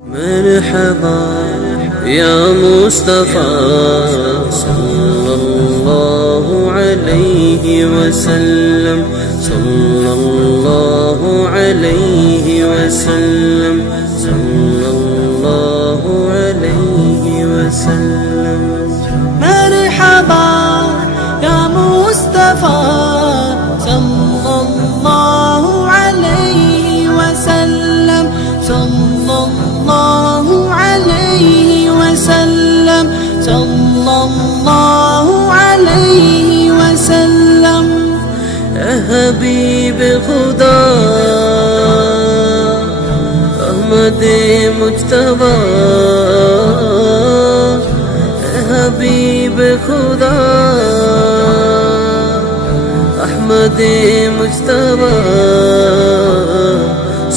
مرحبا يا مصطفى صلى الله عليه وسلم صلى الله عليه وسلم صلى الله عليه وسلم. مرحبا يا مصطفى صلى الله عليه وسلم صلى الله عليه وسلم صلى الله عليه وسلم. اے حبیب خدا احمد مجتبی، اے حبیب خدا احمد مجتبی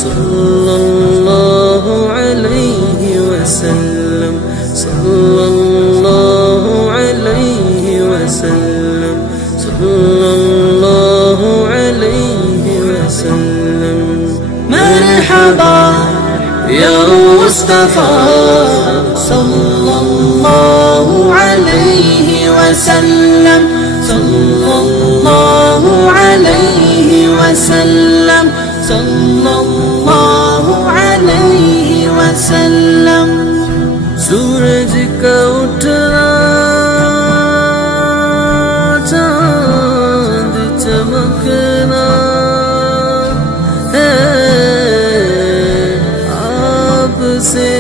صلی اللہ علیہ وسلم صلی اللہ علیہ وسلم صلی اللہ علیہ وسلم. مرحبا يا مصطفى صلى الله عليه وسلم صلى الله عليه وسلم صلى الله عليه وسلم. سورج کا اٹھنا چاند چمکنا ہے آپ سے،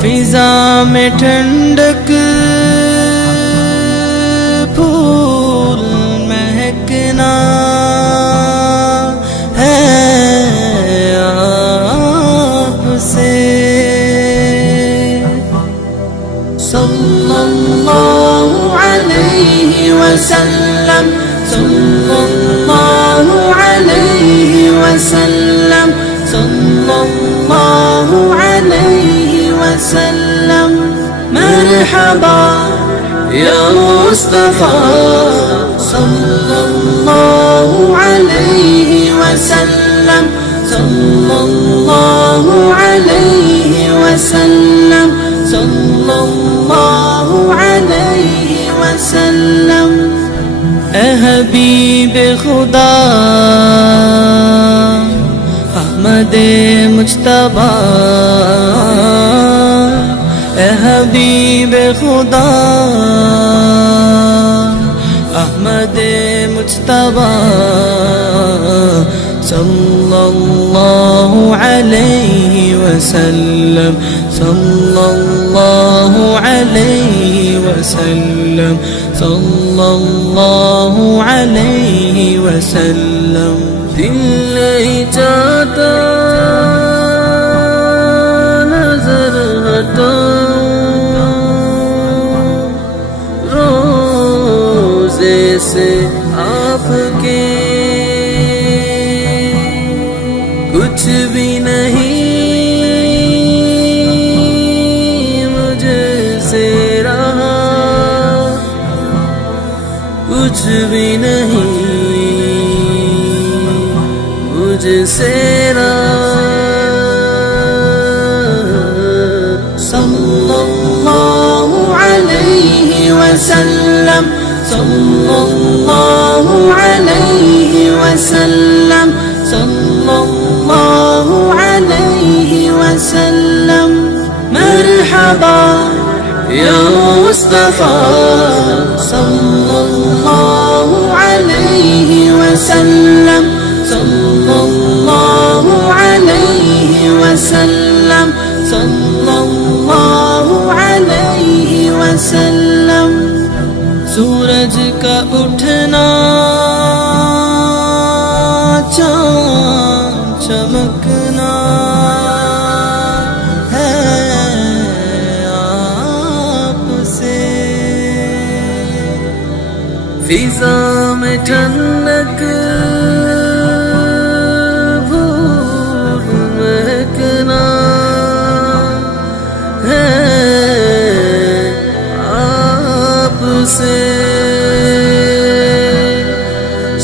فضا میں ٹھنڈک پھول مہکنا ہے آپ سے. صلی اللہ علیہ وسلم صلی اللہ علیہ وسلم صلی اللہ علیہ وسلم. مرحبا یا مصطفی صلی اللہ علیہ وسلم صلی اللہ علیہ وسلم صلی اللہ علیہ وسلم. اے حبیب خدا احمد مجتبی، اے حبیب خدا احمد مجتبی صلی اللہ علیہ وسلم صلی اللہ علیہ وسلم صلی اللہ علیہ وسلم. دل نہیں چاہتا نظر ہٹاؤں روزے سے آپ کے، کچھ بھی نہیں مجھ سے رہا، کچھ بھی نہیں مجھ سے رہا. صلی اللہ علیہ وسلم صلی اللہ علیہ وسلم صلی اللہ علیہ وسلم. مرحبا یا مصطفی صلی اللہ علیہ وسلم صلی اللہ علیہ وسلم صلی اللہ علیہ وسلم. سورج کا اٹھنا چاند چمکنا ہے آپ سے، فضا میں ٹھنڈک پھول مہکنا ہے آپ سے.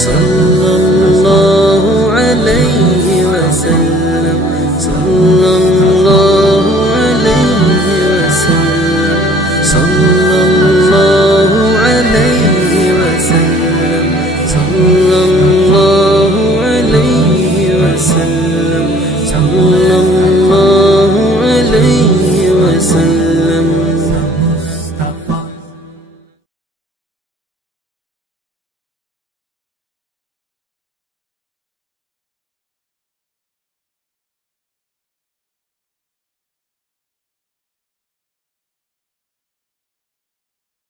صلی اللہ علیہ وسلم صلی اللہ